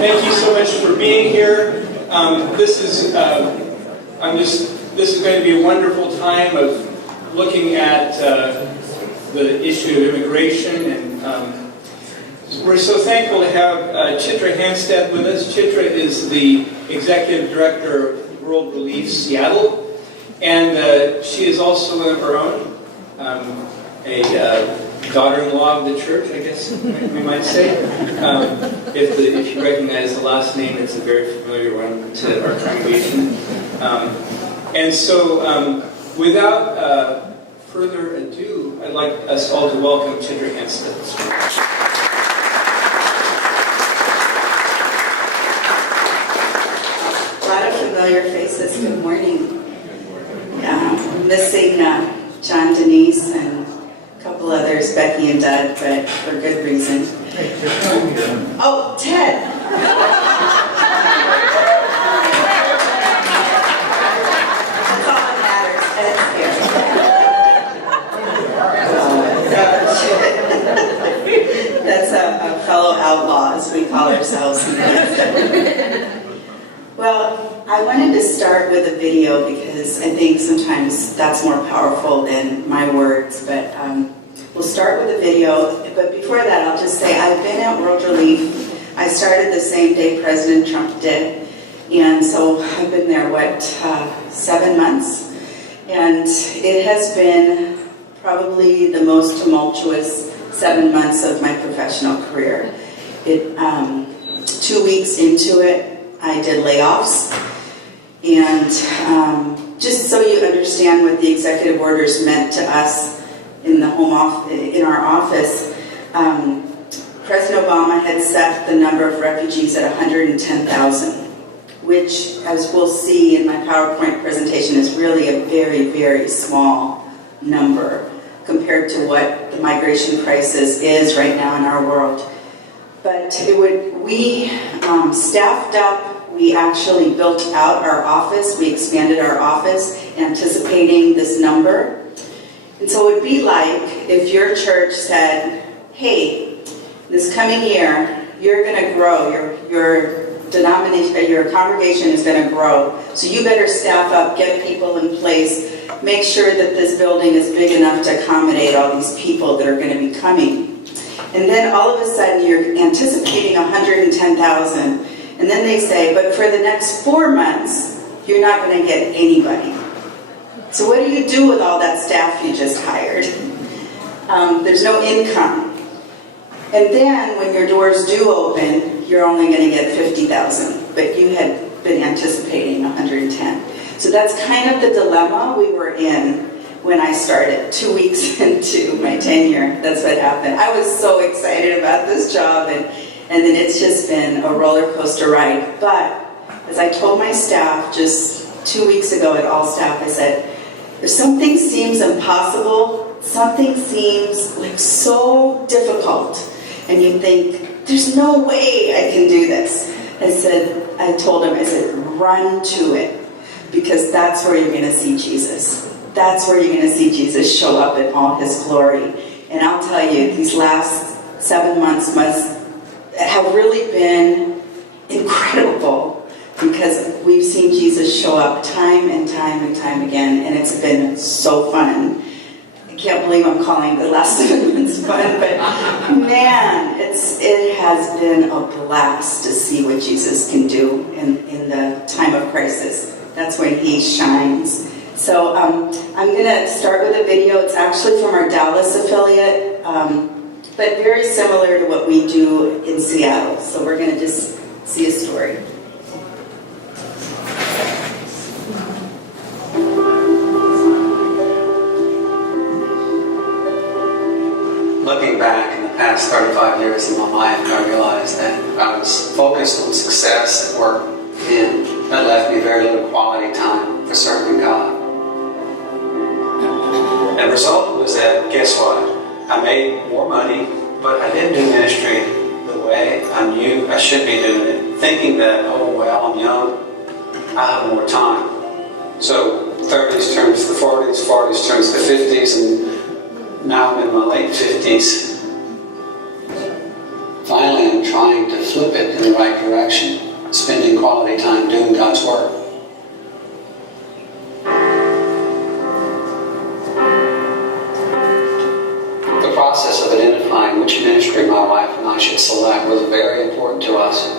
Thank you so much for being here. This is going to be a wonderful time of looking at the issue of immigration, and we're so thankful to have Chitra Hanstad with us. Chitra is the Executive Director of World Relief Seattle, and she is one of her own, a daughter-in-law of the church, I guess we might say. If you recognize the last name, it's a very familiar one to our congregation. And so, without further ado, I'd like us all to welcome Chitra Hanstad. A lot of familiar faces. Good morning. Yeah, missing John, Denise, and a couple others, Becky and Doug, but for good reason. Oh, Ted! That's all that matters. Ted's here. That's a fellow outlaw, as we call ourselves. Well, I wanted to start with a video because I think sometimes that's more powerful than my words, but we'll start with a video. But before that, I'll just say I've been at World Relief. I started the same day President Trump did, and so I've been there, 7 months? And it has been probably the most tumultuous 7 months of my professional career. 2 weeks into it, I did layoffs, and just so you understand what the executive orders meant to us in our office, President Obama had set the number of refugees at 110,000, which, as we'll see in my PowerPoint presentation, is really a very, very small number compared to what the migration crisis is right now in our world. But we staffed up, we actually built out our office, we expanded our office, anticipating this number. And so it would be like if your church said, hey, this coming year, you're going to grow, your denomination, your congregation is going to grow, so you better staff up, get people in place, make sure that this building is big enough to accommodate all these people that are going to be coming. And then all of a sudden you're anticipating 110,000, and then they say, but for the next 4 months, you're not going to get anybody. So what do you do with all that staff you just hired? There's no income. And then when your doors do open, you're only going to get 50,000, but you had been anticipating 110. So that's kind of the dilemma we were in when I started 2 weeks into my tenure. That's what happened. I was so excited about this job, and then it's just been a roller coaster ride. But as I told my staff just 2 weeks ago at all staff, I said, if something seems impossible, something seems like so difficult, and you think, there's no way I can do this. I told him, run to it, because that's where you're going to see Jesus. That's where you're going to see Jesus show up in all his glory. And I'll tell you, these last 7 months must have really been incredible, because we've seen Jesus show up time and time and time again, and it's been so fun. I can't believe I'm calling the last 7 months fun, but man, it has been a blast to see what Jesus can do in the time of crisis. That's when he shines. So I'm going to start with a video. It's actually from our Dallas affiliate, but very similar to what we do in Seattle. So we're going to just see a story. Looking back in the past 35 years in my life, I realized that I was focused on success at work, and that left me very little quality time for serving God. And the result was that, guess what? I made more money, but I didn't do ministry the way I knew I should be doing it, thinking that, oh, well, I'm young, I have more time. So 30s turns to 40s, 40s turns to 50s, and now I'm in my late 50s. Finally, I'm I'm trying to flip it in the right direction, spending quality time doing God's work. The process of identifying which ministry my wife and I should select was very important to us,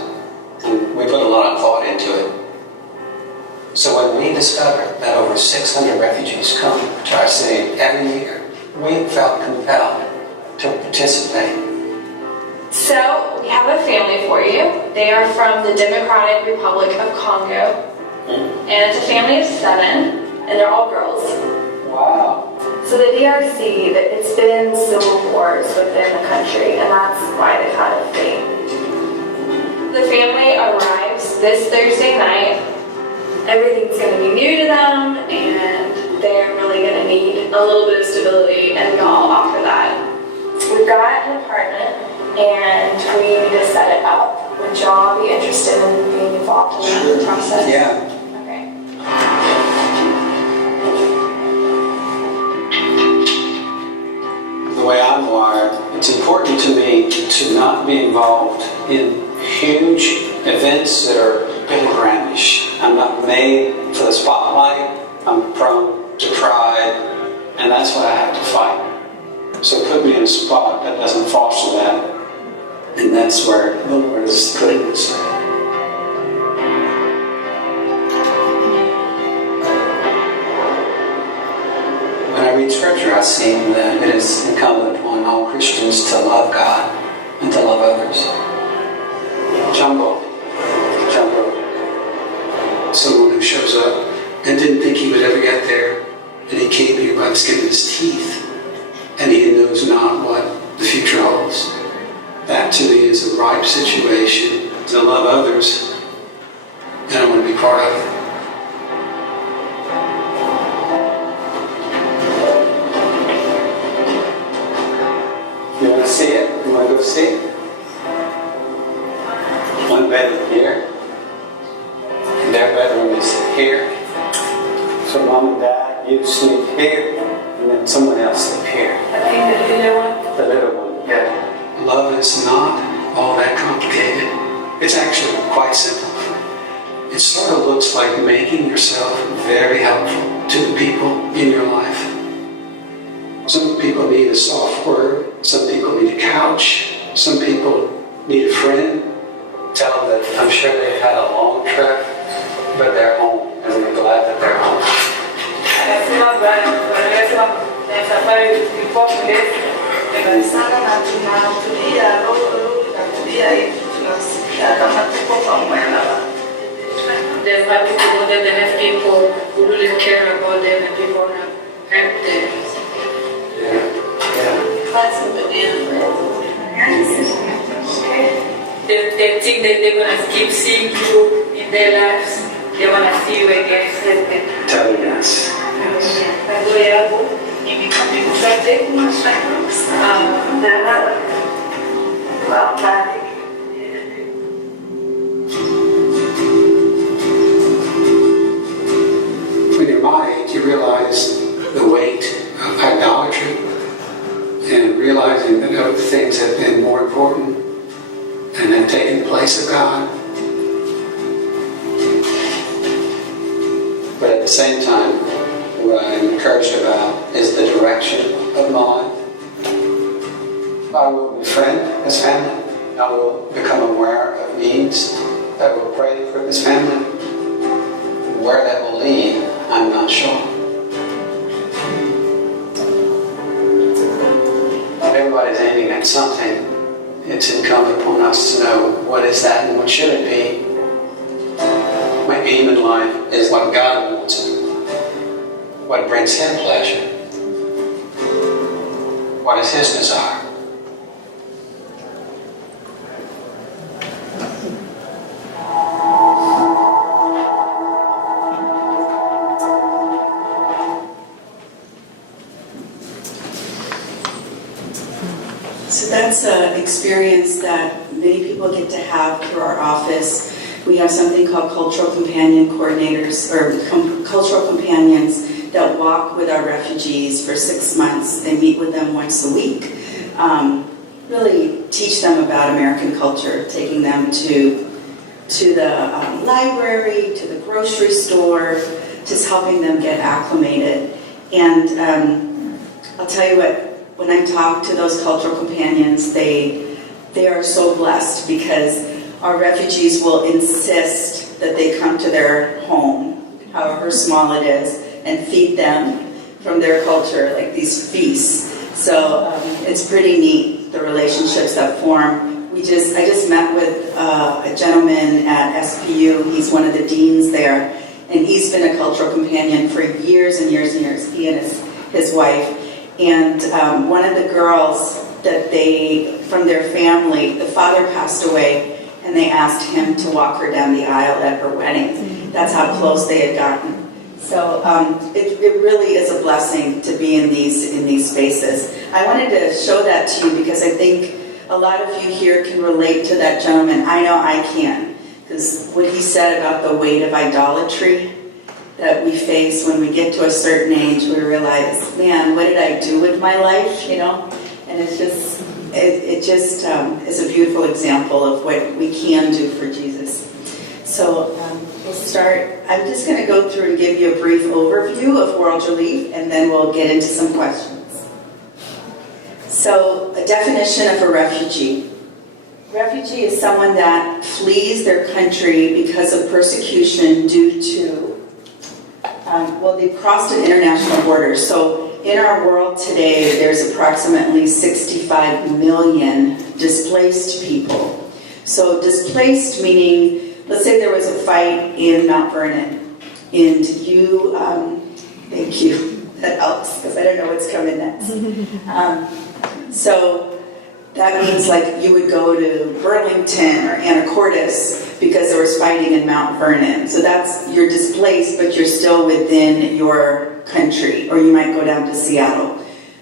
and we put a lot of thought into it. So when we discovered that over 600 refugees come to our city every year, we felt compelled to participate. So, we have a family for you. They are from the Democratic Republic of Congo. And it's a family of 7, and they're all girls. Wow. So the DRC, it's been civil wars within the country, and that's why they've had to flee. The family arrives this Thursday night. Everything's going to be new to them, and they're really going to need a little bit of stability, and y'all offer that. We've got an apartment, and we need to set it up. Would y'all be interested in being involved in that process? Yeah. Okay. The way I'm wired, it's important to me to not be involved in huge events that are big and grandish. I'm not made for the spotlight. I'm prone to pride, and that's what I have to fight. So put me in a spot that doesn't foster that, and that's where the Lord is putting us. When I read Scripture, I see that it is incumbent upon all Christians to love God and to love others. Jumbo. Someone who shows up and didn't think he would ever get there, and he came here by the skin of his teeth, and he knows not what the future holds. That to me is a ripe situation to love others, and I want to be part of it. You want to see it? You want to go see it? One bedroom here. And their bedroom is here. So mom and dad, you sleep here, and then someone else sleep here. I think the little one. The little one, yeah. Love is not all that complicated. It's actually quite simple. It sort of looks like making yourself very helpful to the people in your life. Some people need a soft word. Some people need a couch. Some people need a friend. Tell them that I'm sure they've had a long trip, but they're home, and we're glad that they're home. sana na tunatulia roho tunatulia hivi tunasikia kama tuko pamoja. There's why people go there, they have people who really care about them and people want to help them. That's the deal. They think that they're going to keep seeing you in their lives. They want to see you again. Tell them yes. When you're my age, you realize the weight of idolatry and realizing that other things have been more important and have taken the place of God. But at the same time, what I'm encouraged about is the direction of my life. I will befriend this family. I will become aware of needs. I will pray for this family. Where that will lead, I'm not sure. Everybody's aiming at something. It's incumbent upon us to know what is that and what should it be. My aim in life is what God wants, what brings Him pleasure, what is His desire. So that's an experience that many people get to have through our office. We have something called cultural companion coordinators, or cultural companions that walk with our refugees for 6 months. They meet with them once a week. really teach them about American culture, taking them to the library, to the grocery store, just helping them get acclimated. And I'll tell you what, when I talk to those cultural companions, they are so blessed because our refugees will insist that they come to their home, however small it is, and feed them from their culture, like these feasts. So it's pretty neat, the relationships that form. I just met with a gentleman at SPU. He's one of the deans there, and he's been a cultural companion for years and years and years, he and his wife. And one of the girls from their family, the father passed away, and they asked him to walk her down the aisle at her wedding. That's how close they had gotten. So it really is a blessing to be in these spaces. I wanted to show that to you because I think a lot of you here can relate to that gentleman. I know I can, because what he said about the weight of idolatry that we face when we get to a certain age, we realize, man, what did I do with my life, And it's just, it just is a beautiful example of what we can do for Jesus. So we'll start. I'm just going to go through and give you a brief overview of World Relief, and then we'll get into some questions. So, a definition of a refugee. Refugee is someone that flees their country because of persecution due to, they've crossed an international border. So, in our world today, there's approximately 65 million displaced people. So, displaced meaning, let's say there was a fight in Mount Vernon, and you, thank you, that helps, because I don't know what's coming next. So that means like you would go to Burlington or Anacortes because there was fighting in Mount Vernon. So you're displaced, but you're still within your country, or you might go down to Seattle.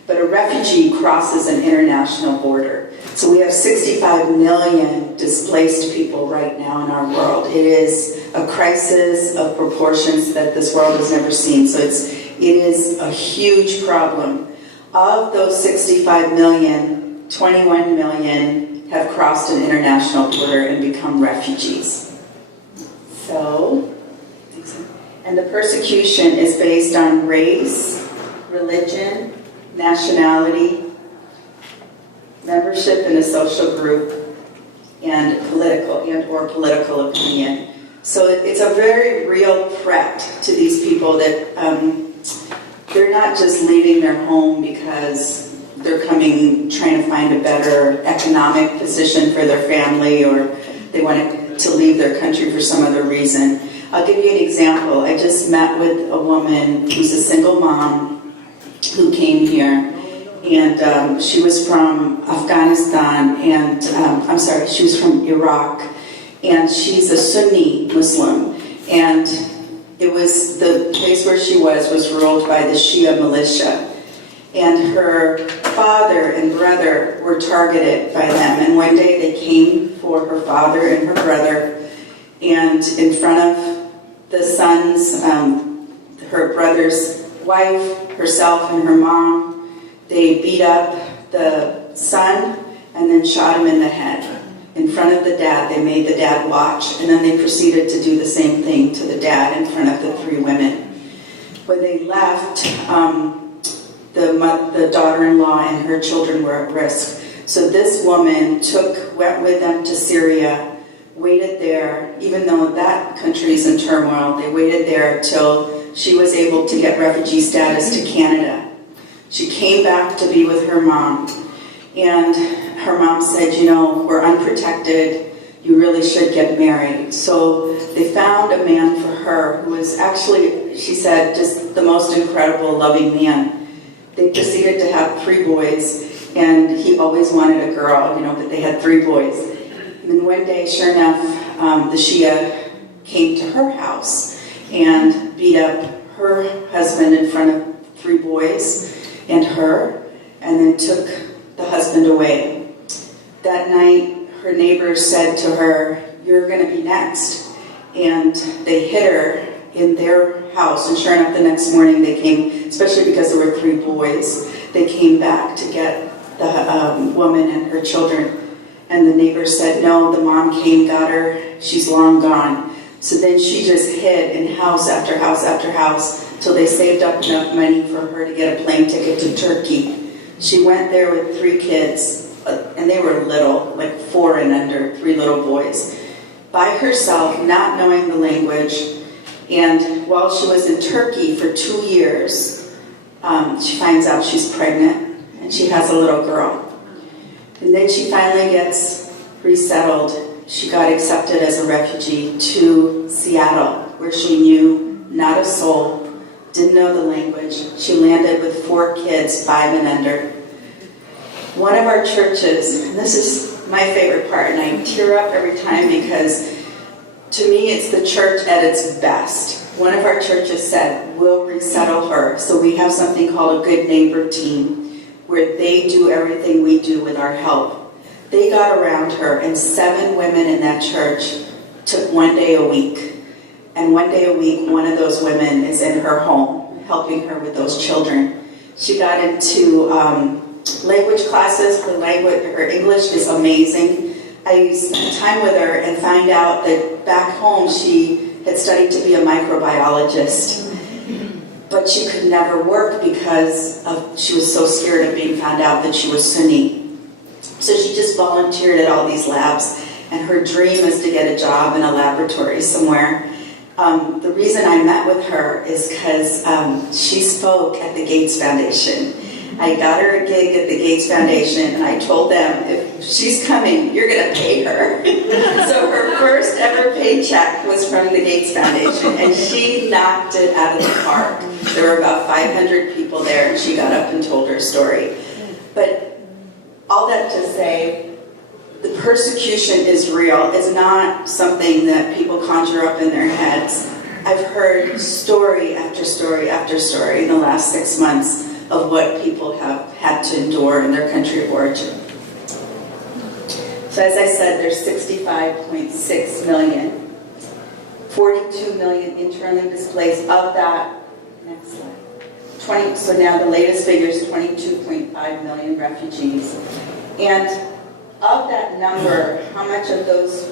But a refugee crosses an international border. So we have 65 million displaced people right now in our world. It is a crisis of proportions that this world has never seen. So it is a huge problem. Of those 65 million, 21 million have crossed an international border and become refugees. And the persecution is based on race, religion, nationality, membership in a social group, and political opinion. So it's a very real threat to these people that they're not just leaving their home because they're trying to find a better economic position for their family, or they want to leave their country for some other reason. I'll give you an example. I just met with a woman who's a single mom who came here, and she was from Afghanistan, and she was from Iraq, and she's a Sunni Muslim, and it was the place where she was ruled by the Shia militia. And her father and brother were targeted by them. And one day they came for her father and her brother. And in front of the sons, her brother's wife, herself, and her mom, they beat up the son and then shot him in the head. In front of the dad, they made the dad watch, and then they proceeded to do the same thing to the dad in front of the three women. When they left, the daughter-in-law and her children were at risk. So this woman went with them to Syria, waited there, even though that country is in turmoil, they waited there till she was able to get refugee status to Canada. She came back to be with her mom, and her mom said, we're unprotected, you really should get married. So they found a man for her who was actually, she said, just the most incredible, loving man. They proceeded to have 3 boys, and he always wanted a girl, but they had 3 boys. And then one day, sure enough, the Shia came to her house and beat up her husband in front of 3 boys and her, and then took the husband away. That night, her neighbors said to her, "You're going to be next." And they hid her in their house. And sure enough, the next morning they came, especially because there were 3 boys, they came back to get the woman and her children. And the neighbor said, no, the mom came, got her, she's long gone. So then she just hid in house after house after house till they saved up enough money for her to get a plane ticket to Turkey. She went there with 3 kids, and they were little, like 4 and under, 3 little boys, by herself, not knowing the language. And while she was in Turkey for 2 years, she finds out she's pregnant, and she has a little girl. And then she finally gets resettled. She got accepted as a refugee to Seattle, where she knew not a soul, didn't know the language. She landed with 4 kids, 5 and under. One of our churches, and this is my favorite part, and I tear up every time because to me it's the church at its best. One of our churches said, we'll resettle her. So we have something called a good neighbor team, where they do everything we do with our help. They got around her, and 7 women in that church took 1 day a week. And 1 day a week, one of those women is in her home, helping her with those children. She got into language classes. Her English is amazing. I spent time with her and find out that back home she had studied to be a microbiologist. But she could never work because she was so scared of being found out that she was Sunni. So she just volunteered at all these labs, and her dream is to get a job in a laboratory somewhere. The reason I met with her is because she spoke at the Gates Foundation. I got her a gig at the Gates Foundation, and I told them, if she's coming, you're going to pay her. So her first ever paycheck was from the Gates Foundation, and she knocked it out of the park. There were about 500 people there, and she got up and told her story. But all that to say, the persecution is real. It's not something that people conjure up in their heads. I've heard story after story after story in the last 6 months of what people have had to endure in their country of origin. So as I said, there's 65.6 million, 42 million internally displaced. Of that, next slide, so now the latest figure is 22.5 million refugees. And of that number, how much of those,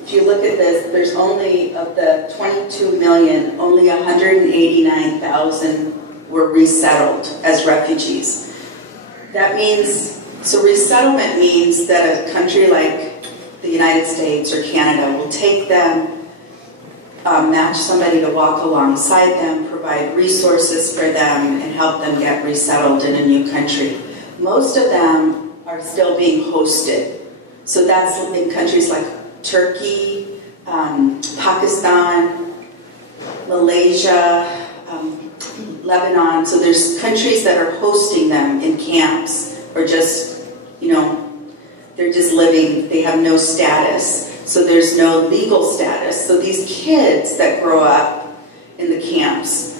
if you look at this, there's only, of the 22 million, only 189,000 were resettled as refugees. That means, so resettlement means that a country like the United States or Canada will take them, match somebody to walk alongside them, provide resources for them, and help them get resettled in a new country. Most of them are still being hosted. So that's in countries like Turkey, Pakistan, Malaysia, Lebanon. So there's countries that are hosting them in camps, or just, they're just living, they have no status. So there's no legal status. So these kids that grow up in the camps,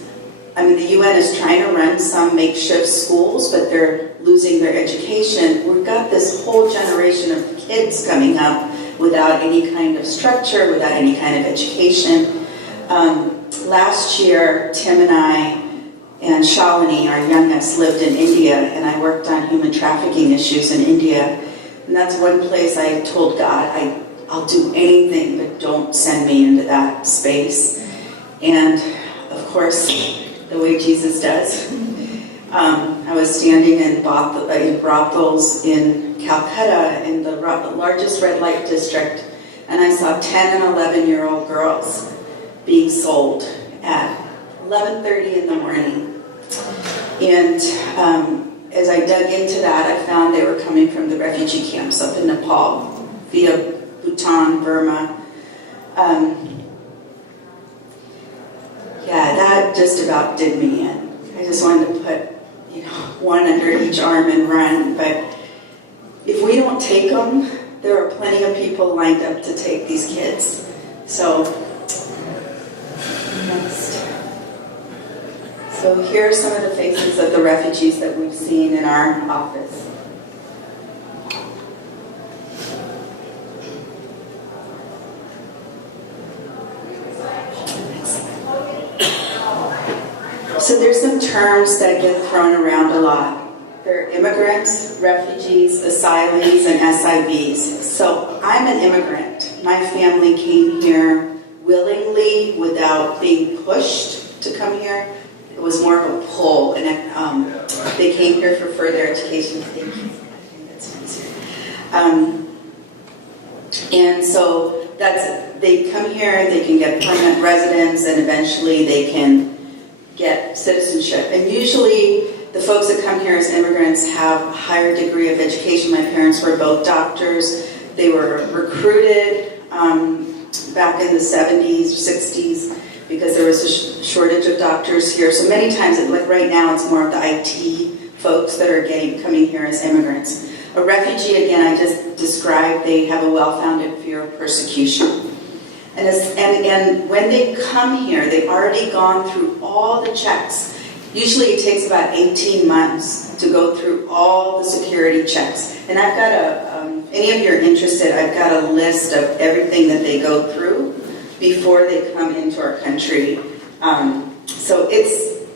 the UN is trying to run some makeshift schools, but they're losing their education. We've got this whole generation of kids coming up without any kind of structure, without any kind of education. Last year, Tim and I and Shalini, our youngest, lived in India, and I worked on human trafficking issues in India. And that's one place I told God, I'll do anything, but don't send me into that space. And of course, the way Jesus does. I was standing in brothels in Calcutta, in the largest red light district, and I saw 10 and 11-year-old girls being sold at 11:30 in the morning. And as I dug into that, I found they were coming from the refugee camps up in Nepal, via Bhutan, Burma. That just about did me in. I just wanted to put, one under each arm and run. But if we don't take them, there are plenty of people lined up to take these kids. So, next. So here are some of the faces of the refugees that we've seen in our office. So there's some terms that get thrown around a lot. They're immigrants, refugees, asylees, and SIVs. So I'm an immigrant. My family came here willingly without being pushed to come here. It was more of a pull, and they came here for further education. Thank you. I think that's easier. And so they come here, they can get permanent residence, and eventually they can get citizenship. And usually the folks that come here as immigrants have a higher degree of education. My parents were both doctors. They were recruited back in the 70s or 60s because there was a shortage of doctors here. So many times, like right now, it's more of the IT folks that are coming here as immigrants. A refugee, again, I just described, they have a well-founded fear of persecution. And when they come here, they've already gone through all the checks. Usually it takes about 18 months to go through all the security checks. And I've got any of you are interested, I've got a list of everything that they go through before they come into our country. So it's,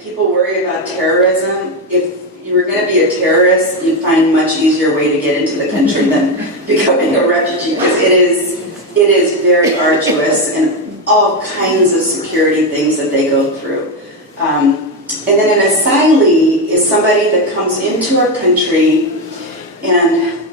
people worry about terrorism. If you were going to be a terrorist, you'd find a much easier way to get into the country than becoming a refugee, because it is very arduous and all kinds of security things that they go through. And then an asylee is somebody that comes into our country and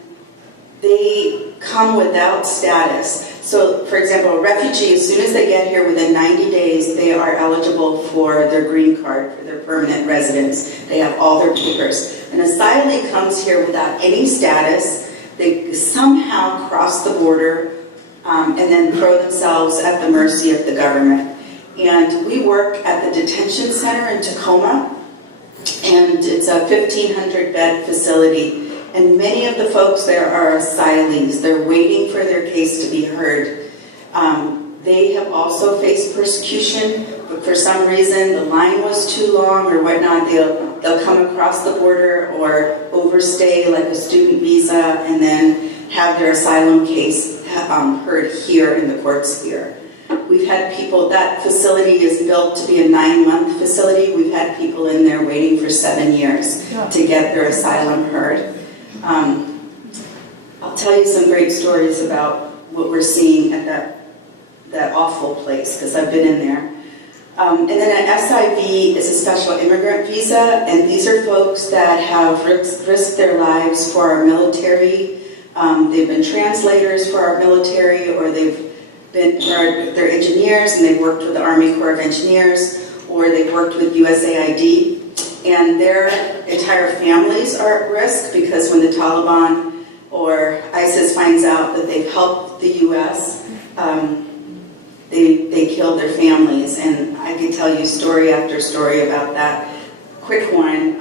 they come without status. So, for example, a refugee, as soon as they get here, within 90 days, they are eligible for their green card, for their permanent residence. They have all their papers. An asylee comes here without any status. They somehow cross the border and then throw themselves at the mercy of the government. And we work at the detention center in Tacoma, and it's a 1,500-bed facility. And many of the folks there are asylees. They're waiting for their case to be heard. They have also faced persecution, but for some reason the line was too long or whatnot. They'll come across the border or overstay like a student visa and then have their asylum case heard here in the courts here. We've had people, that facility is built to be a 9-month facility. We've had people in there waiting for 7 years to get their asylum heard. I'll tell you some great stories about what we're seeing at that awful place, because I've been in there. And then an SIV is a special immigrant visa, and these are folks that have risked their lives for our military. They've been translators for our military, or they're engineers and they've worked with the Army Corps of Engineers, or they've worked with USAID. And their entire families are at risk because when the Taliban or ISIS finds out that they've helped the U.S., they killed their families. And I could tell you story after story about that. Quick one,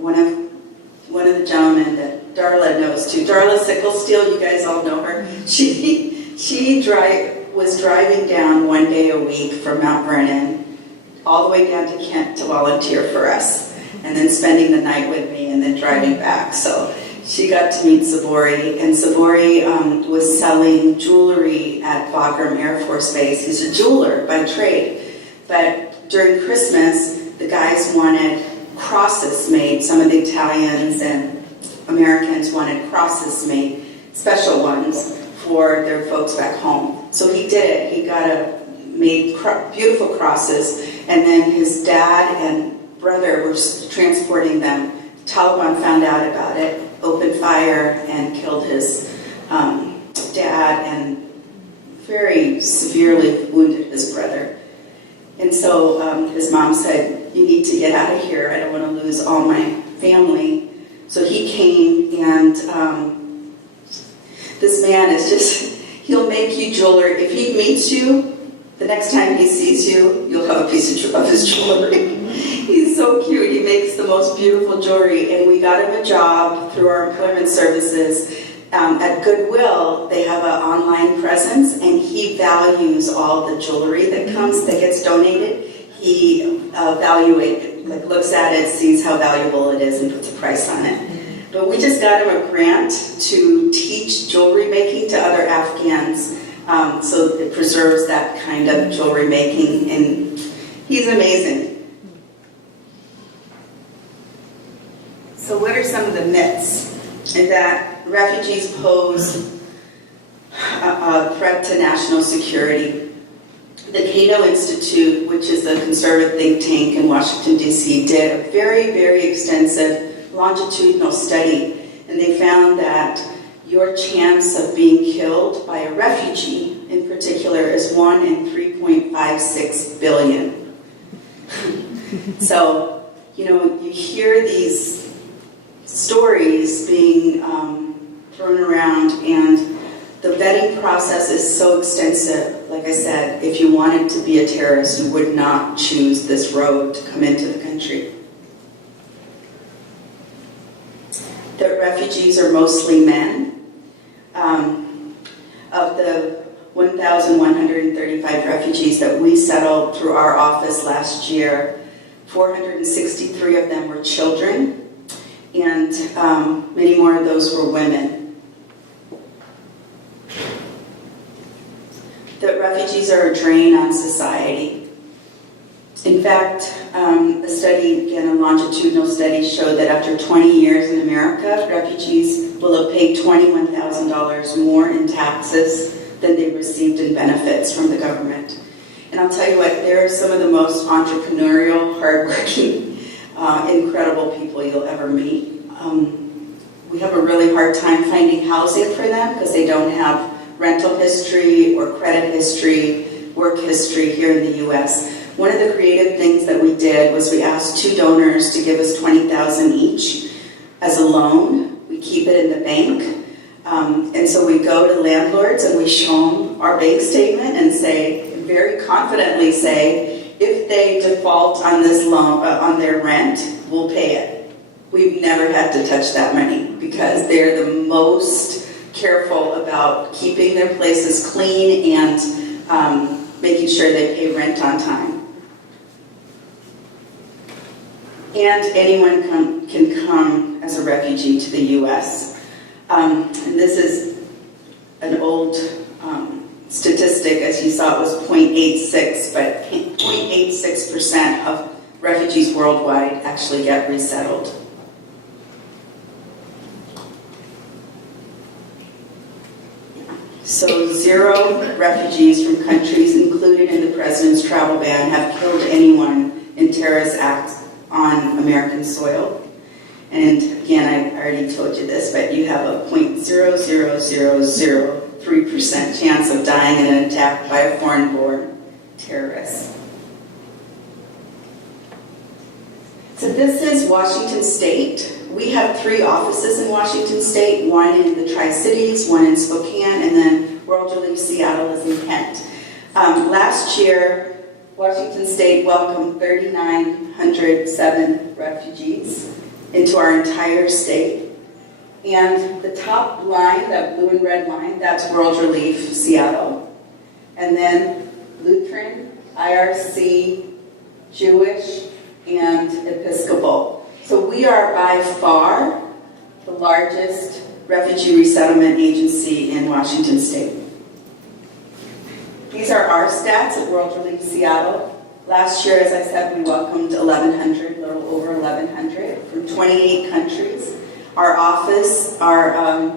one of the gentlemen that Darla knows too, Darla Sicklesteel, you guys all know her. She was driving down one day a week from Mount Vernon all the way down to Kent to volunteer for us, and then spending the night with me and then driving back. So she got to meet Sabori, and Sabori was selling jewelry at Bagram Air Force Base. He's a jeweler by trade, but during Christmas, the guys wanted crosses made. Some of the Italians and Americans wanted crosses made, special ones, for their folks back home. So he did it. He made beautiful crosses, and then his dad and brother were transporting them. The Taliban found out about it, opened fire, and killed his dad, and very severely wounded his brother. And so his mom said, "You need to get out of here. I don't want to lose all my family." So he came, and this man is just, he'll make you jewelry. If he meets you, the next time he sees you, you'll have a piece of his jewelry. He's so cute. He makes the most beautiful jewelry. And we got him a job through our employment services. At Goodwill, they have an online presence, and he values all the jewelry that gets donated. He looks at it, sees how valuable it is, and puts a price on it. But we just got him a grant to teach jewelry making to other Afghans, so it preserves that kind of jewelry making, and he's amazing. So what are some of the myths? And that refugees pose a threat to national security. The Cato Institute, which is a conservative think tank in Washington, D.C., did a very, very extensive longitudinal study, and they found that your chance of being killed by a refugee, in particular, is 1 in 3.56 billion. So, you hear these stories being thrown around, and the vetting process is so extensive. Like I said, if you wanted to be a terrorist, you would not choose this road to come into the country. That refugees are mostly men. Of the 1,135 refugees that we settled through our office last year, 463 of them were children, and many more of those were women. That refugees are a drain on society. In fact, a study, again, a longitudinal study, showed that after 20 years in America, refugees will have paid $21,000 more in taxes than they received in benefits from the government. And I'll tell you what, they're some of the most entrepreneurial, hardworking, incredible people you'll ever meet. We have a really hard time finding housing for them because they don't have rental history or credit history, work history here in the U.S. One of the creative things that we did was we asked 2 donors to give us $20,000 each as a loan. We keep it in the bank. And so we go to landlords and we show them our bank statement and say, very confidently say, if they default on this loan, on their rent, we'll pay it. We've never had to touch that money because they're the most careful about keeping their places clean and making sure they pay rent on time. And anyone can come as a refugee to the U.S. And this is an old statistic, as you saw, it was 0.86, but 0.86% of refugees worldwide actually get resettled. So 0 refugees from countries included in the president's travel ban have killed anyone in terrorist acts on American soil. And again, I already told you this, but you have a 0.00003% chance of dying in an attack by a foreign-born terrorist. So this is Washington State. We have 3 offices in Washington State, one in the Tri-Cities, one in Spokane, and then World Relief Seattle is in Kent. Last year, Washington State welcomed 3,907 refugees into our entire state. And the top line, that blue and red line, that's World Relief Seattle. And then Lutheran, IRC, Jewish, and Episcopal. So we are by far the largest refugee resettlement agency in Washington State. These are our stats at World Relief Seattle. Last year, as I said, we welcomed 1,100, a little over 1,100 from 28 countries. Our office, I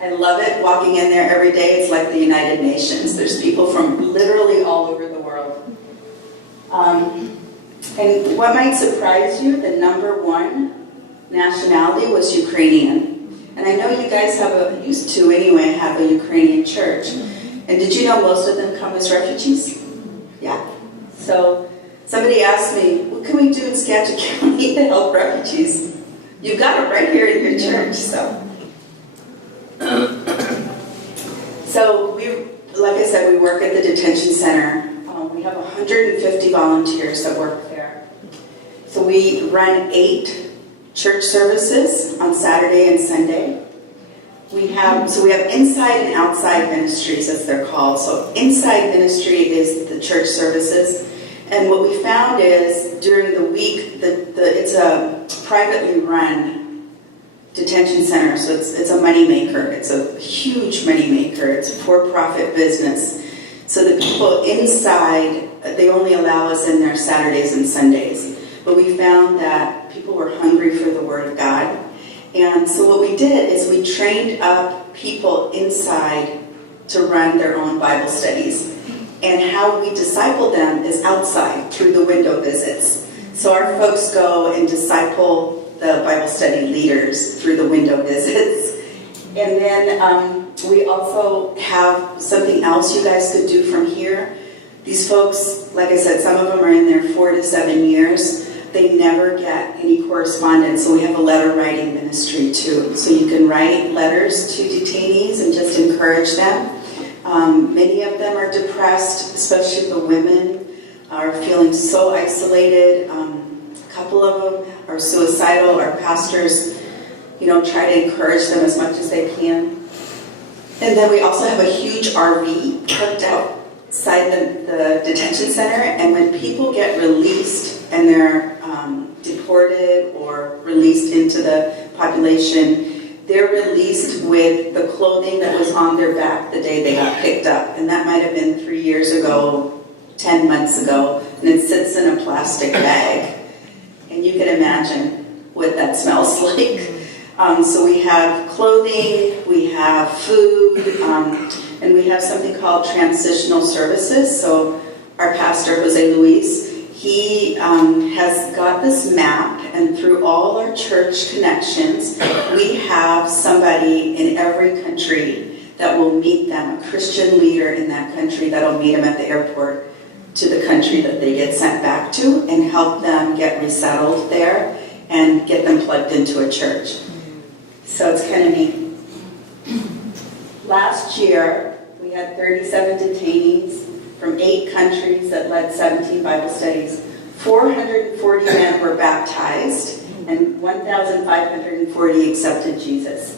love it walking in there every day. It's like the United Nations. There's people from literally all over the world. And what might surprise you, the #1 nationality was Ukrainian. And I know you guys used to anyway, have a Ukrainian church. And did you know most of them come as refugees? Yeah. So somebody asked me, what can we do in Skagit County to help refugees? You've got it right here in your church. So we, like I said, we work at the detention center. We have 150 volunteers that work there. So we run 8 church services on Saturday and Sunday. We have inside and outside ministries, as they're called. So inside ministry is the church services. And what we found is during the week, it's a privately run detention center. So it's a moneymaker. It's a huge moneymaker. It's a for-profit business. So the people inside, they only allow us in there Saturdays and Sundays. But we found that people people were hungry for the Word of God. And so what we did is we trained up people inside to run their own Bible studies. And how we disciple them is outside through the window visits. So our folks go and disciple the Bible study leaders through the window visits. And then we also have something else you guys could do from here. These folks, like I said, some of them are in there 4 to 7 years. They never get any correspondence, so we have a letter writing ministry too. So you can write letters to detainees and just encourage them. Many of them are depressed, especially the women are feeling so isolated. A couple of them are suicidal. Our pastors, try to encourage them as much as they can. And then we also have a huge RV parked outside the detention center. And when people get released and they're deported or released into the population, they're released with the clothing that was on their back the day they got picked up. And that might have been 3 years ago, 10 months ago. And it sits in a plastic bag. And you can imagine what that smells like. So we have clothing, we have food, and we have something called transitional services. So our pastor, Jose Luis, he has got this map, and through all our church connections, we have somebody in every country that will meet them, a Christian leader in that country that will meet them at the airport to the country that they get sent back to and help them get resettled there and get them plugged into a church. So it's kind of neat. Last year, we had 37 detainees from 8 countries that led 17 Bible studies. 440 men were baptized, and 1,540 accepted Jesus.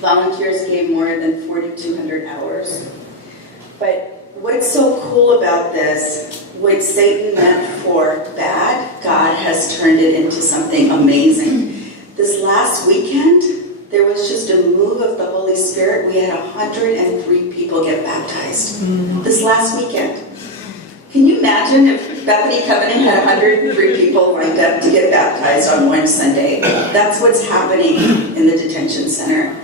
Volunteers gave more than 4,200 hours. But what's so cool about this, what Satan meant for bad, God has turned it into something amazing. This last weekend, there was just a move of the Holy Spirit. We had 103 people get baptized. This last weekend. Can you imagine if Bethany Covenant had 103 people lined up to get baptized on one Sunday? That's what's happening in the detention center.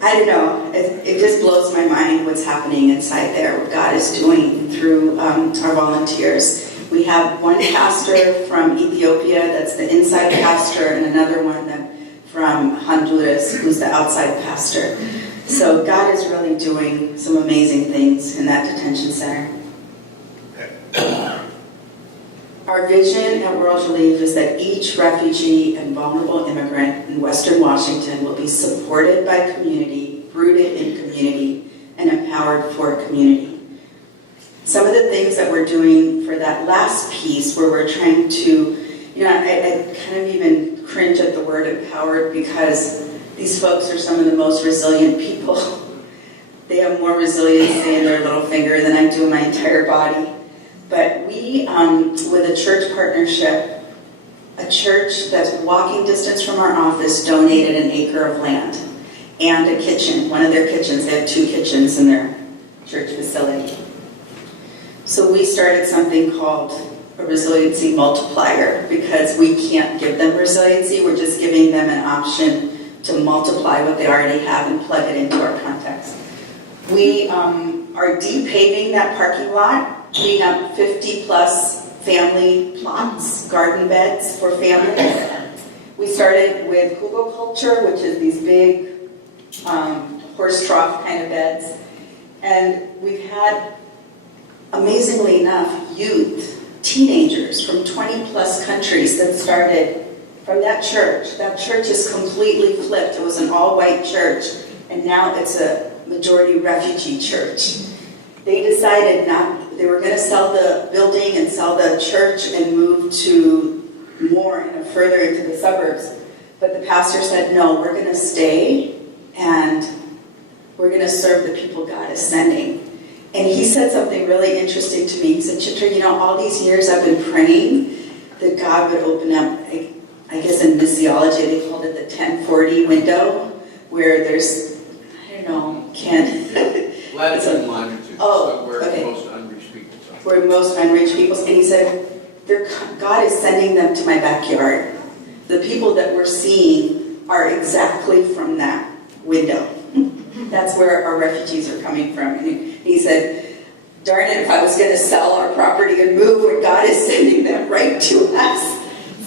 I don't know. It just blows my mind what's happening inside there, what God is doing through our volunteers. We have one pastor from Ethiopia that's the inside pastor, and another one from Honduras who's the outside pastor. So God is really doing some amazing things in that detention center. Our vision at World Relief is that each refugee and vulnerable immigrant in Western Washington will be supported by community, rooted in community, and empowered for community. Some of the things that we're doing for that last piece where we're trying to, I kind of even cringe at the word empowered because these folks are some of the most resilient people. They have more resiliency in their little finger than I do in my entire body. But we, with a church partnership, a church that's walking distance from our office donated an acre of land and a kitchen, one of their kitchens. They have 2 kitchens in their church facility. So we started something called a resiliency multiplier because we can't give them resiliency. We're just giving them an option to multiply what they already have and plug it into our context. We are de-paving that parking lot. We have 50 plus family plots, garden beds for families. We started with hugelkultur, which is these big horse trough kind of beds. And we've had, amazingly enough, youth, teenagers from 20 plus countries that started from that church. That church is completely flipped. It was an all-white church, and now it's a majority refugee church. They decided they were going to sell the building and sell the church and move to more further into the suburbs. But the pastor said, no, we're going to stay and we're going to serve the people God is sending. And he said something really interesting to me. He said, Chitra, all these years I've been praying that God would open up, I guess in missiology they called it the 1040 window, where there's, Latitude and longitude. Oh, where okay. most unreached people are. Where most unreached people. And he said, God is sending them to my backyard. The people that we're seeing are exactly from that window. That's where our refugees are coming from. And he said, darn it, if I was going to sell our property and move when God is sending them right to us.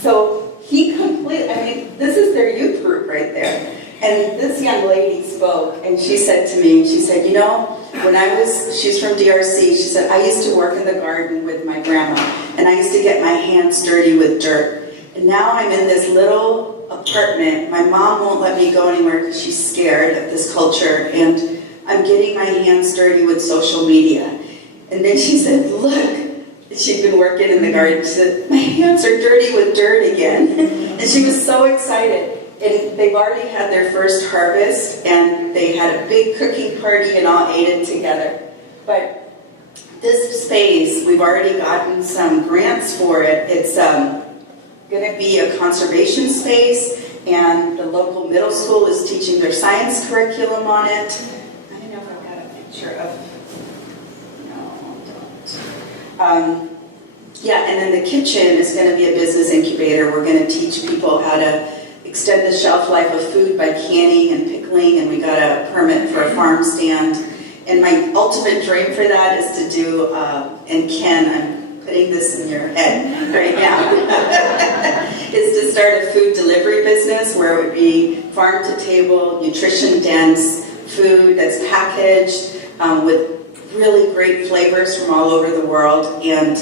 So he completely, this is their youth group right there. And this young lady spoke, and she said to me, she said, she's from DRC, she said, I used to work in the garden with my grandma, and I used to get my hands dirty with dirt. And now I'm in this little apartment. My mom won't let me go anywhere because she's scared of this culture, and I'm getting my hands dirty with social media. And then she said, look, she'd been working in the garden. She said, my hands are dirty with dirt again. And she was so excited. And they've already had their first harvest, and they had a big cooking party and all ate it together. But this space, we've already gotten some grants for it. It's going to be a conservation space, and the local middle school is teaching their science curriculum on it. I don't know if I've got a picture of... and then the kitchen is going to be a business incubator. We're going to teach people how to extend the shelf life of food by canning and pickling, and we got a permit for a farm stand. And my ultimate dream for that is to do, and Ken, I'm putting this in your head right now, is to start a food delivery business where it would be farm to table, nutrition dense food that's packaged with really great flavors from all over the world, and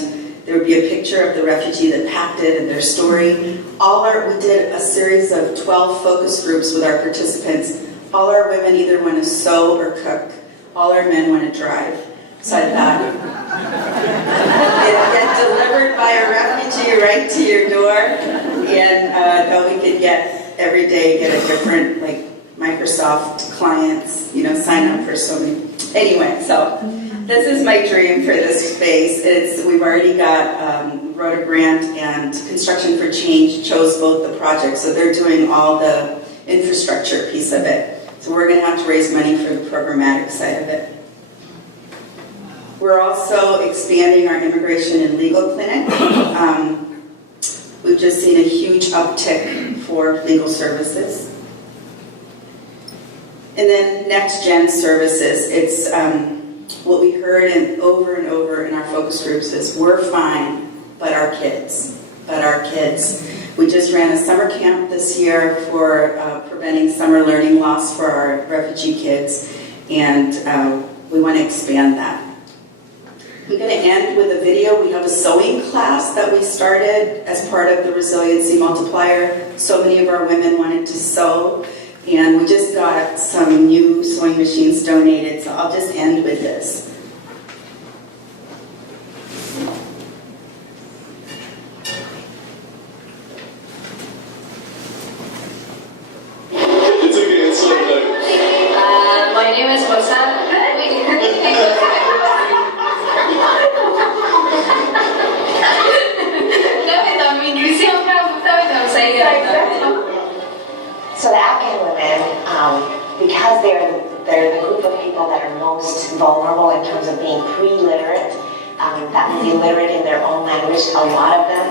there would be a picture of the refugee that packed it and their story. We did a series of 12 focus groups with our participants. All our women either want to sew or cook. All our men want to drive. So I thought, it'd get delivered by a refugee right to your door, and that we could get every day get a different Microsoft clients, sign up for so many. Anyway, so this is my dream for this space. We've already got wrote a grant, and Construction for Change chose both the projects, so they're doing all the infrastructure piece of it. So we're going to have to raise money for the programmatic side of it. We're also expanding our immigration and legal clinic. We've just seen a huge uptick for legal services. And then next gen services, it's what we heard over and over in our focus groups is we're fine, but our kids. We just ran a summer camp this year for preventing summer learning loss for our refugee kids, and we want to expand that. I'm going to end with a video. We have a sewing class that we started as part of the Resiliency Multiplier. So many of our women wanted to sew, and we just got some new sewing machines donated, so I'll just end with this. My name is Rosa. So the Afghan women, because they're the group of people that are most vulnerable in terms of being pre-literate, that means illiterate in their own language, a lot of them,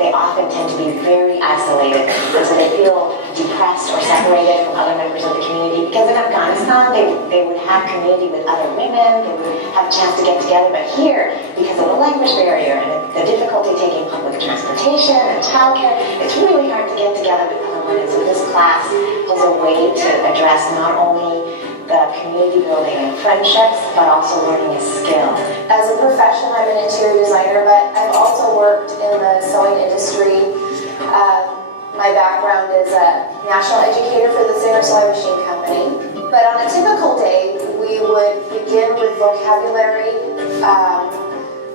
they often tend to be very isolated. And so they feel depressed or separated from other members of the community. Because in Afghanistan, they would have community with other women, they would have a chance to get together. But here, because of the language barrier and the difficulty taking public transportation and childcare, it's really hard to get together with other women. So this class is a way to address not only the community building and friendships, but also learning a skill. As a profession, I'm an interior designer, but I've also worked in the sewing industry. My background is a national educator for the Singer Sewing Machine Company. But on a typical day, we would begin with vocabulary,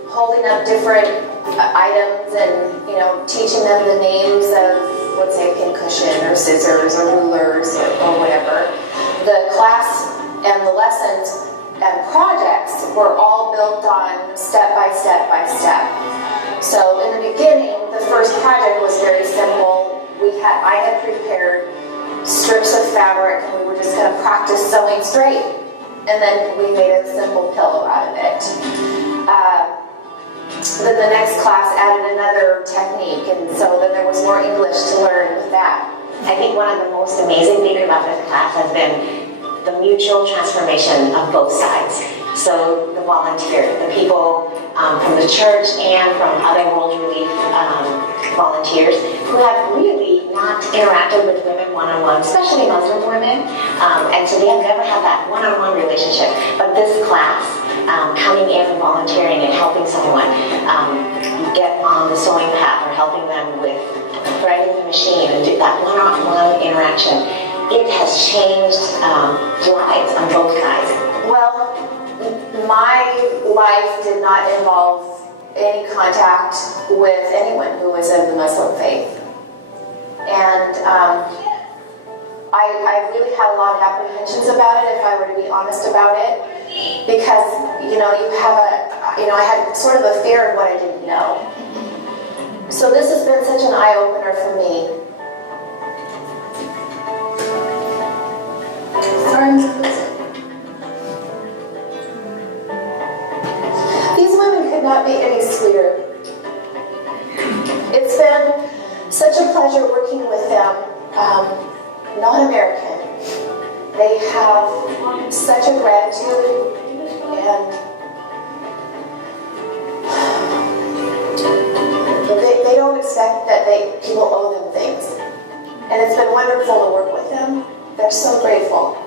holding up different items and, teaching them the names of, let's say, a pincushion or scissors or rulers or whatever. The class and the lessons and projects were all built on step by step by step. So in the beginning, the first project was very simple. I had prepared strips of fabric, and we were just going to practice sewing straight. And then we made a simple pillow out of it. then the next class added another technique, and so then there was more English to learn with that. I think one of the most amazing things about this class has been the mutual transformation of both sides. So the volunteers, the people from the church and from other World Relief volunteers who have really not interacted with women one-on-one, especially Muslim women, and so they have never had that one-on-one relationship. But this class, coming in and volunteering and helping someone get on the sewing path or helping them with threading the machine and do that one-on-one interaction, it has changed lives on both sides. Well, my life did not involve any contact with anyone who was of the Muslim faith. And I really had a lot of apprehensions about it, if I were to be honest about it, because, I had sort of a fear of what I didn't know. So this has been such an eye-opener for me. Sorry, these women could not be any sweeter. It's been such a pleasure working with them, non-American. They have such a gratitude, and they don't expect that people owe them things. And it's been wonderful to work with them. They're so grateful.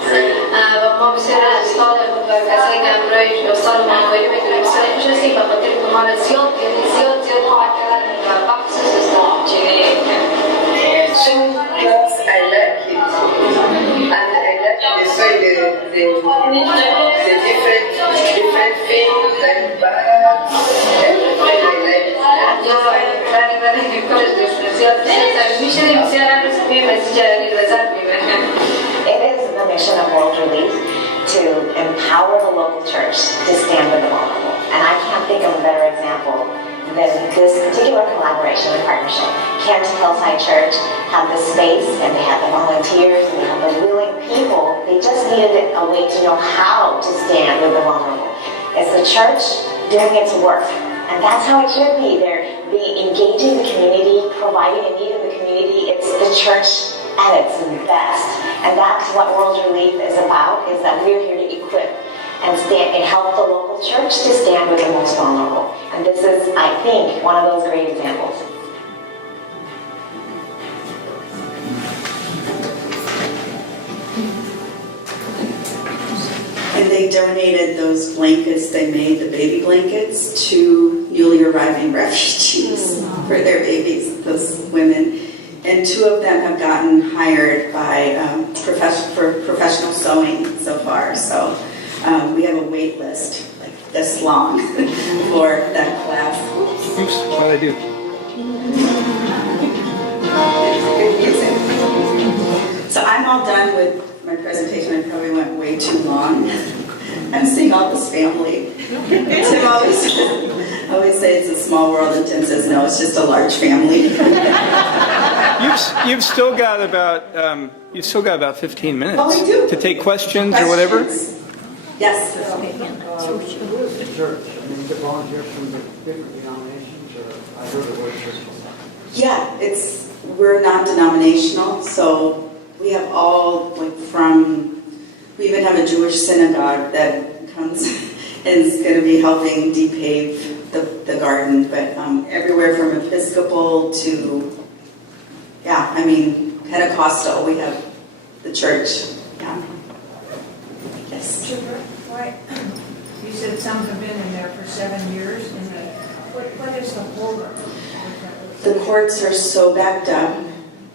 و ما بسیار از سال کسایی که همراه سال ماهواری میتونیم بسیار خوش هستیم و خاطر که ما را زیاد کمک کردن و بخصوص استان چینه Yes, I like it. And I like the different things like birds, everything I like. It is the mission of World Relief to empower the local church to stand with the vulnerable. And I can't think of a better example than this particular collaboration and partnership. Kent Hillside Church had the space, and they had the volunteers, and they had the willing people. They just needed a way to know how to stand with the vulnerable. It's the church doing its work. And that's how it should be. They're engaging the community, providing a need in the community. It's the church at its best. And that's what World Relief is about, is that we're here to equip and stand and help the local church to stand with the most vulnerable. And this is, I think, one of those great examples. And they donated those blankets they made, the baby blankets, to newly arriving refugees for their babies, those women. And 2 of them have gotten hired by for professional sewing so far. So we have a wait list like this long for that class. Oops, what did I do? So I'm all done with my presentation. I probably went way too long. I'm seeing all this family. Tim always say it's a small world, and Tim says no, it's just a large family. You've still got about 15 minutes Oh, we do. to take questions or whatever. Yes. Who is the church? I mean, the volunteers from the different denominations, or I heard the word church. Yeah, we're non-denominational, so we have all we even have a Jewish synagogue that comes and is going to be helping depave the garden, but everywhere from Episcopal to, Pentecostal, we have the church. Yeah. Yes. Why, you said some have been in there for 7 years, and what is the holdup? The courts are so backed up.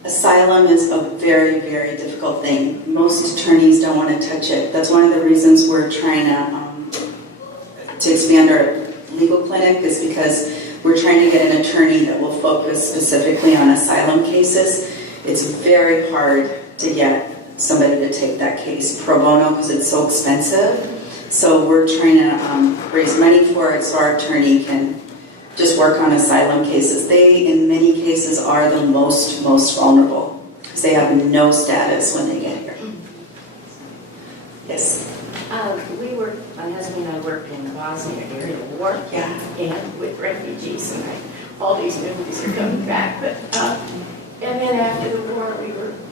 Asylum is a very, very difficult thing. Most attorneys don't want to touch it. That's one of the reasons we're trying to expand our legal clinic, is because we're trying to get an attorney that will focus specifically on asylum cases. It's very hard to get somebody to take that case pro bono because it's so expensive. So we're trying to raise money for it so our attorney can just work on asylum cases. They, in many cases, are the most vulnerable because they have no status when they get here. Yes? My husband and I worked in the Bosnia area war, Yeah. and with refugees, and all these memories are coming back. But and then after the war,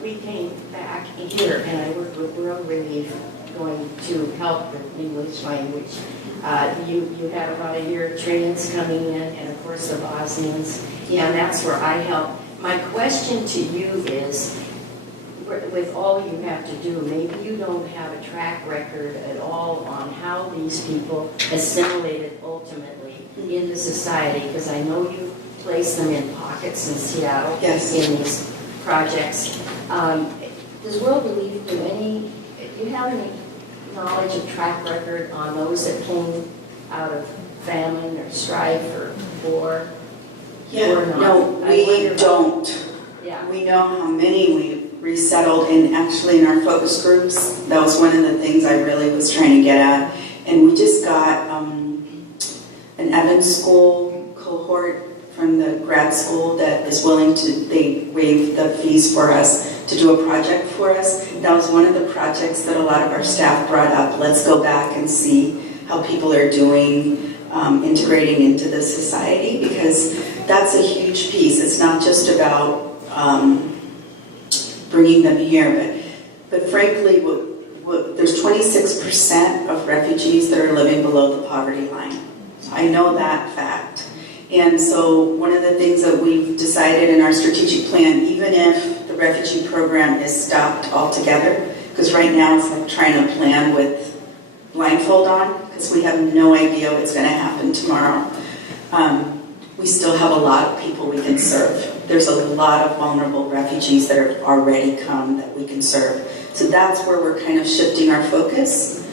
we came back here, and I worked with World Relief, going to help the English language. You had about a year of trains coming in, and of course the Bosnians, and that's where I help. My question to you is, with all you have to do, maybe you don't have a track record at all on how these people assimilated ultimately into society, because I know you place them in pockets in Seattle, Yes. in these projects. Does World Relief do you have any knowledge of track record on those that came out of famine or strife or war? Yeah, Or not? no, I we wonder about- don't. Yeah. We know how many we resettled, and actually in our focus groups, that was one of the things I really was trying to get at. And we just got an Evans School cohort from the grad school that is willing to, they waived the fees for us to do a project for us. That was one of the projects that a lot of our staff brought up. Let's go back and see how people are doing, integrating into the society, because that's a huge piece. It's not just about bringing them here, but frankly, there's 26% of refugees that are living below the poverty line. So I know that fact. And so one of the things that we've decided in our strategic plan, even if the refugee program is stopped altogether, because right now it's like trying to plan with blindfold on, because we have no idea what's going to happen tomorrow. We still have a lot of people we can serve. There's a lot of vulnerable refugees that have already come that we can serve. So that's where we're kind of shifting our focus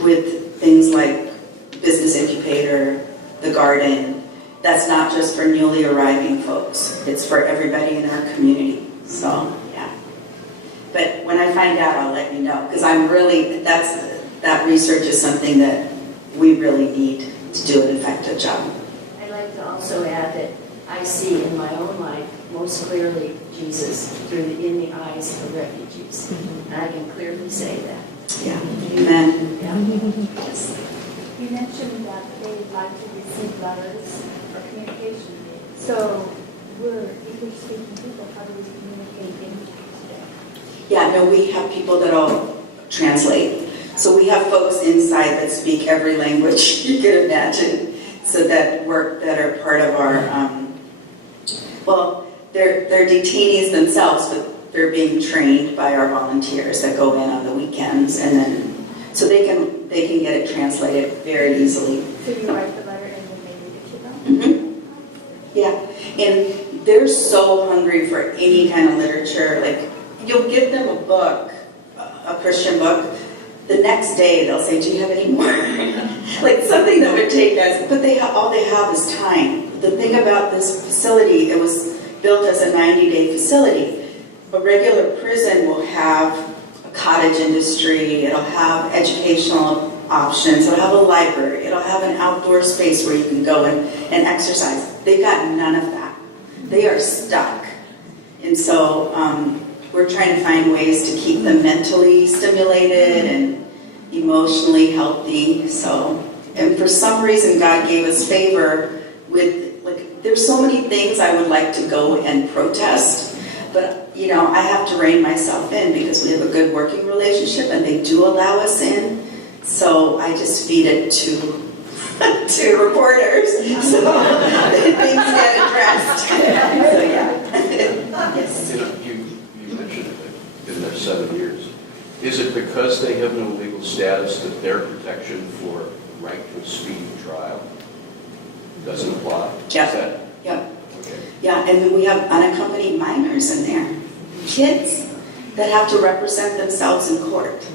with things like business incubator, the garden. That's not just for newly arriving folks. It's for everybody in our community. So, yeah. But when I find out, I'll let you know. Because that research is something that we really need to do an effective job. I'd like to also add that I see in my own life most clearly Jesus in the eyes of the refugees. And I can clearly say that. Yeah. Amen. Yeah. Yes. You mentioned that they would like to receive letters or communication. So we're English-speaking people. How do we communicate in today? Yeah, no, we have people that'll translate. So we have folks inside that speak every language you can imagine. So that are part of our, they're detainees themselves, but they're being trained by our volunteers that go in on the weekends, and then so they can get it translated very easily. So you write the letter and then they read it to them? Mm-hmm. Yeah, and they're so hungry for any kind of literature. Like, you'll give them a book, a Christian book. The next day they'll say, "Do you have any more?" Like something that would take us, but all they have is time. The thing about this facility, it was built as a 90-day facility. A regular prison will have a cottage industry, it'll have educational options, it'll have a library, it'll have an outdoor space where you can go and exercise. They've got none of that. They are stuck. And so we're trying to find ways to keep them mentally stimulated and emotionally healthy. So, and for some reason, God gave us favor with, there's so many things I would like to go and protest, but, I have to rein myself in because we have a good working relationship and they do allow us in. So I just feed it to reporters, so things get addressed. So, yeah. Yes. You mentioned it in their 7 years. Is it because they have no legal status that their protection for right to a speedy trial doesn't apply? Yeah. Yeah. Okay. Yeah, and then we have unaccompanied minors in there. Kids that have to represent themselves in court.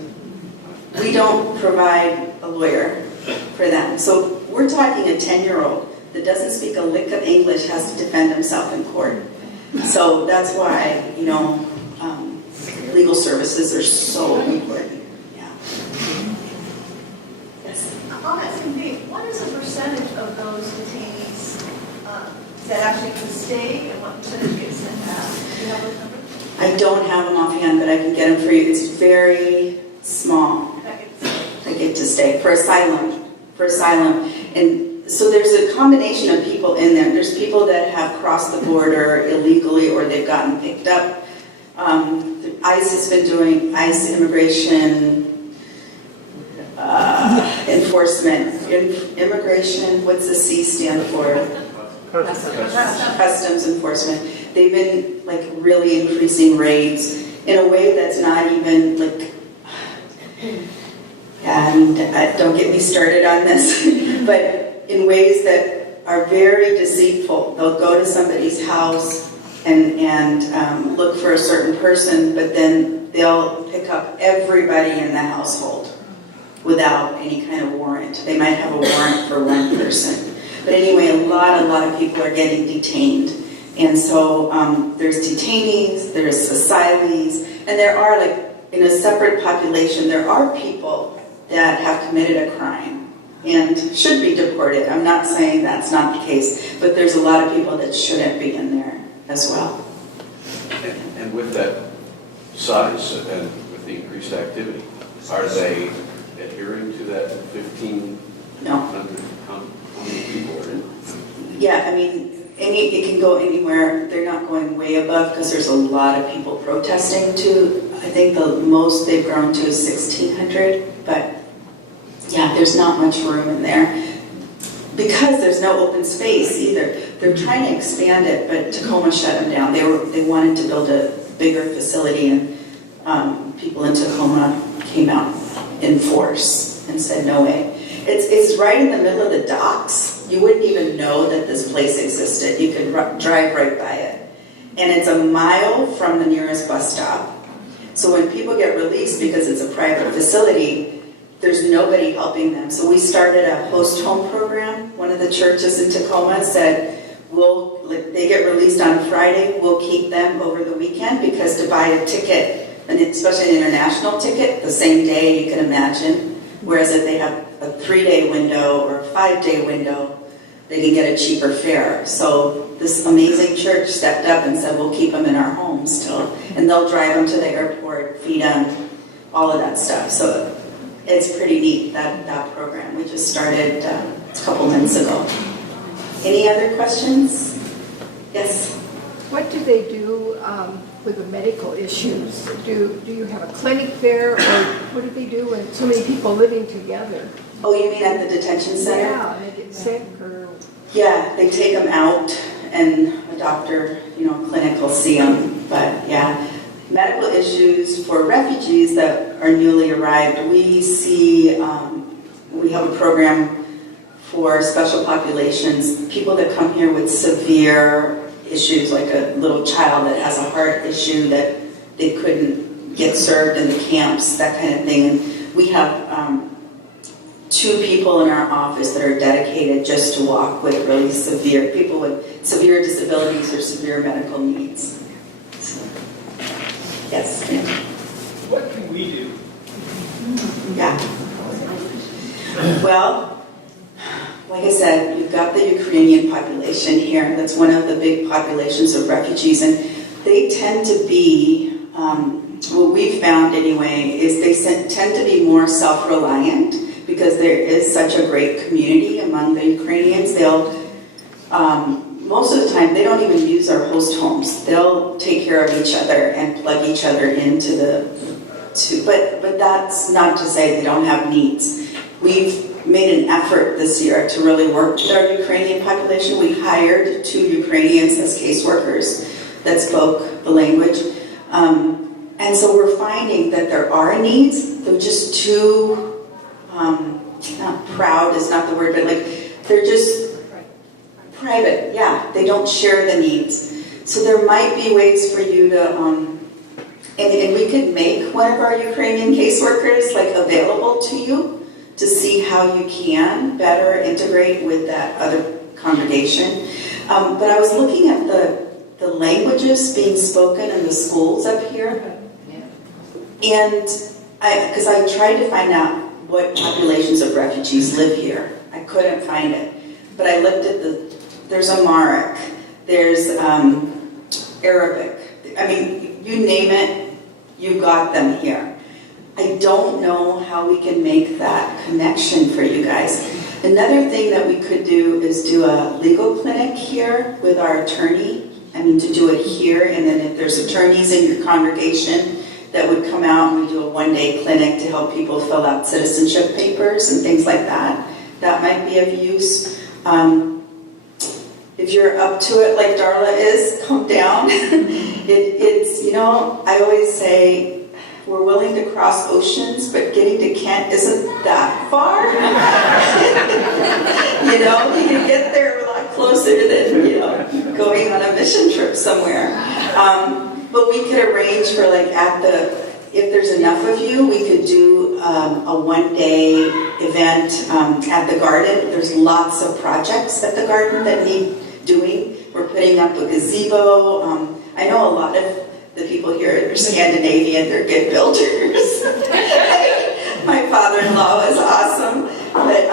We don't provide a lawyer for them. So we're talking a 10-year-old that doesn't speak a lick of English has to defend himself in court. So that's why, legal services are so important. Yeah. Yes. On that same page, what is the percentage of those detainees that actually can stay and what percentage gets sent out? Do you have those numbers? I don't have them offhand, but I can get them for you. It's very small. That gets ticket to stay for asylum. And so there's a combination of people in there. There's people that have crossed the border illegally or they've gotten picked up. ICE has been doing ICE immigration enforcement. Immigration, what's the C stand for? Customs enforcement. They've been like really increasing rates in a way that's not even like, and don't get me started on this, but in ways that are very deceitful. They'll go to somebody's house and look for a certain person, but then they'll pick up everybody in the household without any kind of warrant. They might have a warrant for one person. But anyway, a lot of people are getting detained. And so there's detainees, there's asylees, and there are, like, in a separate population, there are people that have committed a crime and should be deported. I'm not saying that's not the case, but there's a lot of people that shouldn't be in there as well. And with that size and with the increased activity, are they adhering to that 1,500? No. How many people are in? Yeah, I mean, it can go anywhere. They're not going way above because there's a lot of people protesting too. I think the most they've grown to is 1,600, but yeah, there's not much room in there because there's no open space either. They're trying to expand it, but Tacoma shut them down. They wanted to build a bigger facility, and people in Tacoma came out in force and said, no way. It's right in the middle of the docks. You wouldn't even know that this place existed. You could drive right by it. And it's a mile from the nearest bus stop. So when people get released because it's a private facility, there's nobody helping them. So we started a host home program. One of the churches in Tacoma said, they get released on a Friday, we'll keep them over the weekend, because to buy a ticket, and especially an international ticket, the same day, you can imagine, whereas if they have a 3-day window or a 5-day window, they can get a cheaper fare. So this amazing church stepped up and said, we'll keep them in our homes till, and they'll drive them to the airport, feed them, all of that stuff. So it's pretty neat, that program. We just started a couple months ago. Any other questions? Yes? What do they do with the medical issues? Do you have a clinic there, or what do they do when so many people living together? Oh, you mean at the detention center? Yeah, and they get sick or... Yeah, they take them out, and a doctor, clinic will see them. But yeah, medical issues for refugees that are newly arrived, we see, we have a program for special populations, people that come here with severe issues, like a little child that has a heart issue that they couldn't get served in the camps, that kind of thing. And we have 2 people in our office that are dedicated just to walk with really severe people with severe disabilities or severe medical needs. So, yes. What can we do? Yeah. Well, like I said, you've got the Ukrainian population here. That's one of the big populations of refugees, and they tend to be, what we've found anyway, is they tend to be more self-reliant because there is such a great community among the Ukrainians. They'll, most of the time, they don't even use our host homes. They'll take care of each other and plug each other into but that's not to say they don't have needs. We've made an effort this year to really work with our Ukrainian population. We hired 2 Ukrainians as caseworkers that spoke the language. And so we're finding that there are needs. They're just too, not proud is not the word, but they're just private. Yeah, they don't share the needs. So there might be ways for you to, and we could make one of our Ukrainian caseworkers available to you, to see how you can better integrate with that other congregation. But I was looking at the languages being spoken in the schools up here. And because I tried to find out what populations of refugees live here. I couldn't find it. But I looked at there's Amharic, there's Arabic. I mean, you name it, you got them here. I don't know how we can make that connection for you guys. Another thing that we could do is do a legal clinic here with our attorney. I mean, to do it here, and then if there's attorneys in your congregation that would come out and we do a one-day clinic to help people fill out citizenship papers and things like that. That might be of use. If you're up to it like Darla is, come down. It's, you know, I always say we're willing to cross oceans, but getting to Kent isn't that far. You know, you can get there a lot closer than, you know, going on a mission trip somewhere. But we could arrange for like if there's enough of you, we could do a one-day event at the garden. There's lots of projects at the garden that need doing. We're putting up a gazebo. I know a lot of the people here are Scandinavian, they're good builders. My father-in-law is awesome. But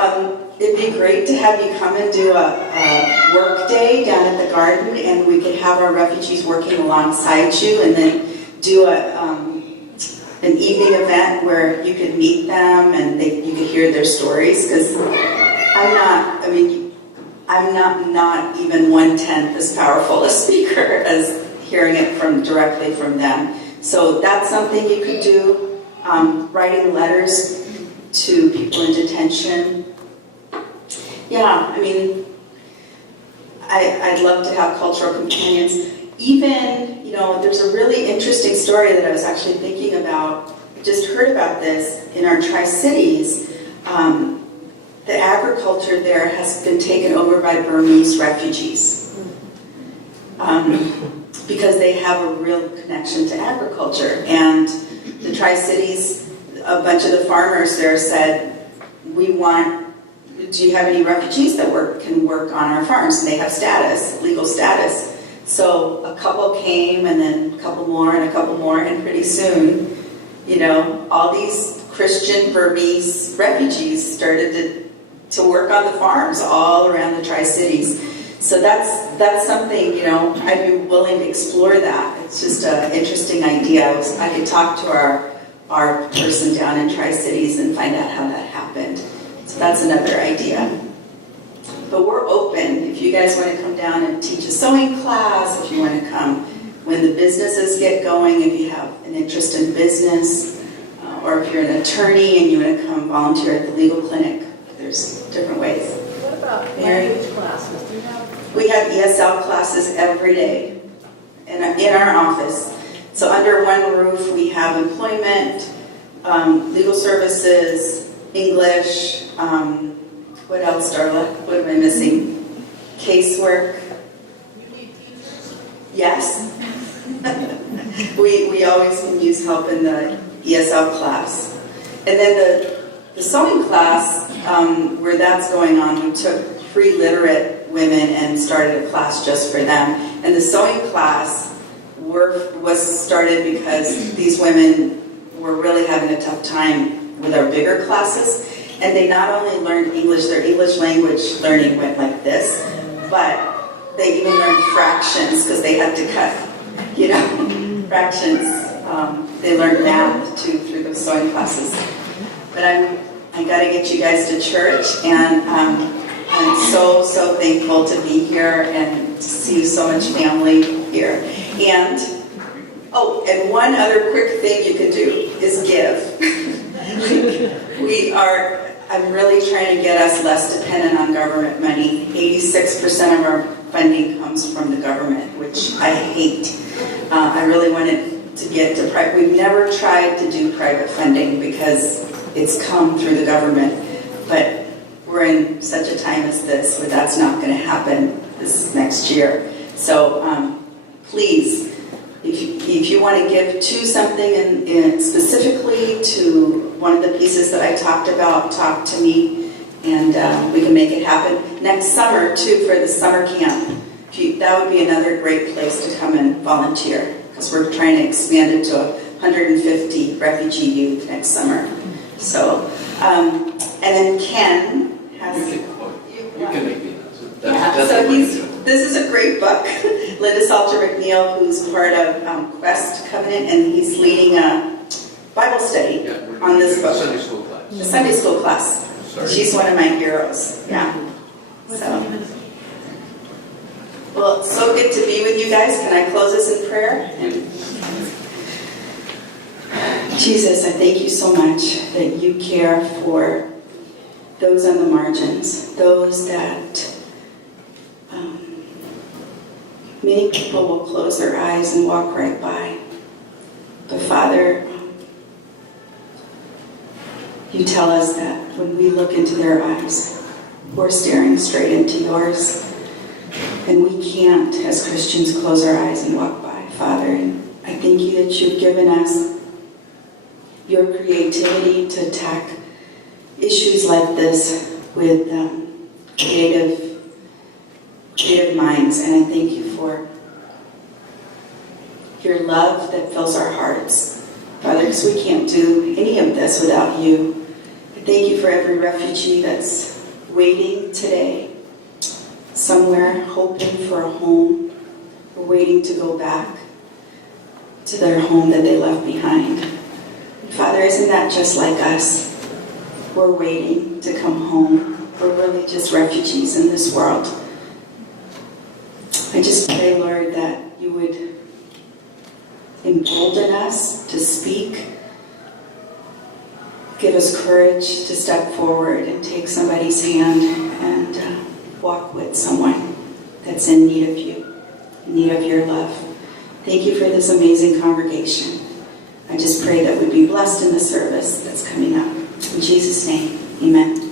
it'd be great to have you come and do a work day down at the garden, and we could have our refugees working alongside you, and then do an evening event where you could meet them and you could hear their stories. Because I'm not even 1/10 as powerful a speaker as hearing it directly from them. So that's something you could do. Writing letters to people in detention. Yeah, I mean, I'd love to have cultural companions. Even, you know, there's a really interesting story that I was actually thinking about. Just heard about this in our Tri-Cities. The agriculture there has been taken over by Burmese refugees because they have a real connection to agriculture. And the Tri-Cities, a bunch of the farmers there said, do you have any refugees that can work on our farms? And they have legal status. So a couple came, and then a couple more, and a couple more, and pretty soon, you know, all these Christian Burmese refugees started to work on the farms all around the Tri-Cities. So that's something, you know, I'd be willing to explore that. It's just an interesting idea. I could talk to our person down in Tri-Cities and find out how that happened. So that's another idea. But we're open. If you guys want to come down and teach a sewing class, if you want to come when the businesses get going, if you have an interest in business, or if you're an attorney and you want to come volunteer at the legal clinic, there's different ways. What about language classes? Do you have? We have ESL classes every day in our office. So under one roof, we have employment, legal services, English, what else, Darla? What am I missing? Casework. You need teachers? Yes. we always can use help in the ESL class. And then the sewing class, where that's going on, we took pre-literate women and started a class just for them. And the sewing class was started because these women were really having a tough time with our bigger classes. And they not only learned English, their English language learning went like this, but they even learned fractions because they had to cut, you know, fractions. They learned math too through the sewing classes. But I got to get you guys to church, and I'm so thankful to be here and to see so much family here. And one other quick thing you can do is give. I'm really trying to get us less dependent on government money. 86% of our funding comes from the government, which I hate. I really wanted to get to private. We've never tried to do private funding because it's come through the government. But we're in such a time as this where that's not going to happen this next year. So please, if you want to give to something in specifically to one of the pieces that I talked about, talk to me, and we can make it happen. Next summer, too, for the summer camp, that would be another great place to come and volunteer, because we're trying to expand it to 150 refugee youth next summer. So, and then Ken has... You can make me This is a great book. Linda Salter McNeil, who's part of Quest Covenant, and he's leading a Bible study Yeah, we're on this doing a book. Sunday school class. The Sunday school class. Sorry. She's one of my heroes. Yeah. So. Well, it's so good to be with you guys. Can I close this in prayer? Jesus, I thank you so much that you care for those on the margins, those that many people will close their eyes and walk right by. But Father, you tell us that when we look into their eyes, we're staring straight into yours. And we can't, as Christians, close our eyes and walk by, Father. And I thank you that you've given us your creativity to attack issues like this with creative minds. And I thank you for your love that fills our hearts, Father, because we can't do any of this without you. I thank you for every refugee that's waiting today, somewhere hoping for a home, or waiting to go back to their home that they left behind. Father, isn't that just like us? We're waiting to come home. We're really just refugees in this world. I just pray, Lord, that you would embolden us to speak, give us courage to step forward and take somebody's hand and walk with someone that's in need of you, in need of your love. Thank you for this amazing congregation. I just pray that we'd be blessed in the service that's coming up. In Jesus' name, amen.